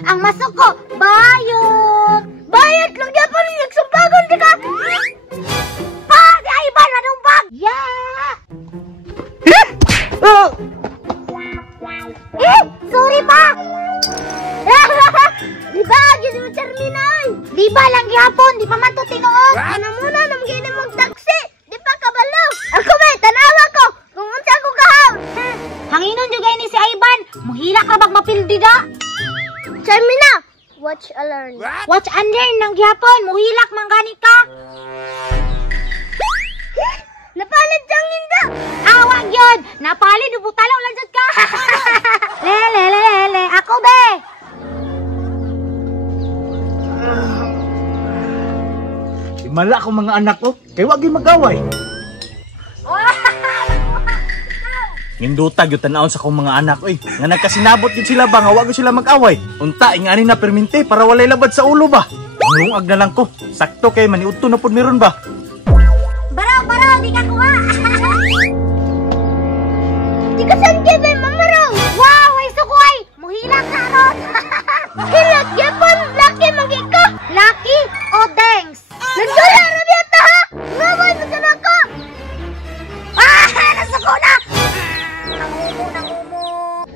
Ang masuko, bayot! Bayot lang yan pa rin nagsumbagon di ka! Pa! Si Ivan, anong bag? Yeah! Sorry pa! Di ba? Yun yung terminal! Di ba lang gihapon? Di pa man to tinuod? Ano muna? Namagay na mong taksi! Di pa kabalo! Ako ba? Tanawa ko! Kung unsa ko kaham! Hanginon yung ni si Ivan! Muhira ka bag mapildi da! Termina! Watch and learn. Watch and learn ng gihapon! Muhilak manggani ka! Napalit siyang ninda! Awag yun! Napalit! Ubutalaw lang dyan ka! Lele! Ako be! Mala akong mga anak ko, kaya wag yung mag-away. Nindutag yung tanaon sa akong mga anak ko nga nagkasinabot yun sila ba nga wag sila mag-away. Unta, ingani na perminte para walay labad sa ulo ba. Lungag na lang ko, sakto kay maniudto na pud meron ba. Baraw, di ka kuha! Di ka saan kaya ba, mamaraw? Wow, ay sukoy! Muhilak na ron! Hilat, yapon! Lucky, magika! Lucky o Dengs? Nandula, Rabiata ha! Ngaway, magkana ka! Nasuko na! Nangumo!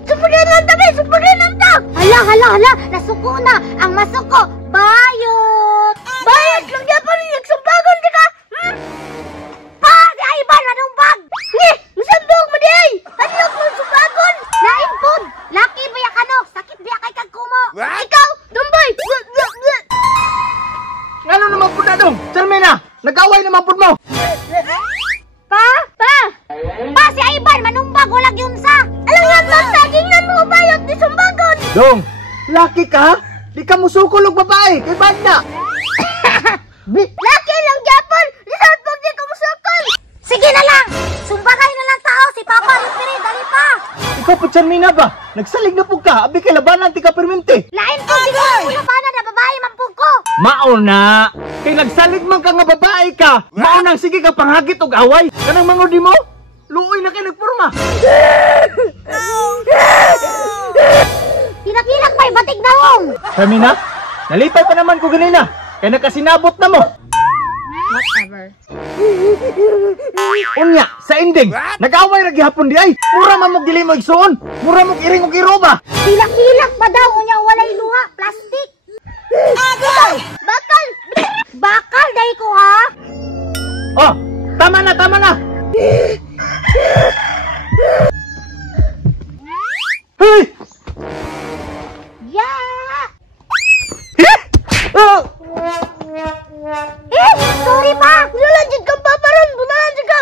Sumpagin lang tabi! Sumpagin lang ta! Hala! Nasuko na! Ang masuko, bayot! Bayot lang yapon! Nagsumbagon di ka! Pa! Si Ivan! Anong bag? Ni! Masandog mo di ay! Hadlok mo sumbagon! Naimpod! Lucky ba ya kano? Sakit ba kay kagkumo? Ikaw! Dumbay! Ano naman po na dong? Charmina, nag-away naman po mo! Pa! Pa! Si Ivan! Manumbag! Walang yun sa! Alangan mo! Sagingnan mo! Bayot! Di sumbagon! Dong, lucky ka? Di ka musukulog babae, kay bad na! Lucky lang Japon! Lisod pag di ka musukol! Sige na lang! Sumbagay na lang tao! Si Papa Ripiri! Dali pa! Ikaw po Charmina ba? Nagsalig na po ka, abi kay labanan ti ka permente! Lain po! Siguro! Ulapanan na babae! Mampug ko! Mauna! Kay nagsalig man ka nga babae ka! Maunang sige ka panghagit og away! Kanang mangudi mo? Luoy na kay nagporma! Tinakilak pa'y batig na wong! Charmina, nalipay pa naman ko ganina! Kaya nakasinabot na mo! Whatever. Unya, sa ending, nag-away ra gihapon di ay! Mura man mo dili mo igsuon! Mura mo iring og iroba! Hilak-hilak pa daw unya walay luha, plastic. Bakal! Bakal dai ko ha. Oh, tama na! Hey! Yeah! Oh! Sorry pa. Lulanjid kang paparon, bunahan jud ka.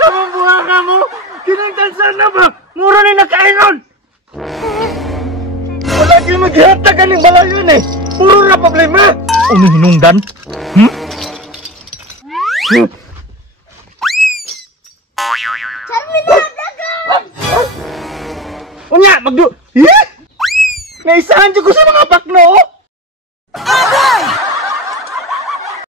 Kamang buha ka mo! Kinagtansan na ba? Mura ni nakaingon! Wala kayo maghihatag ka ng balayan eh! Puro na problema! Umihinungdan? Charmina, dagan! Unya, magdu... Naisahan dyan ko sa mga pakno!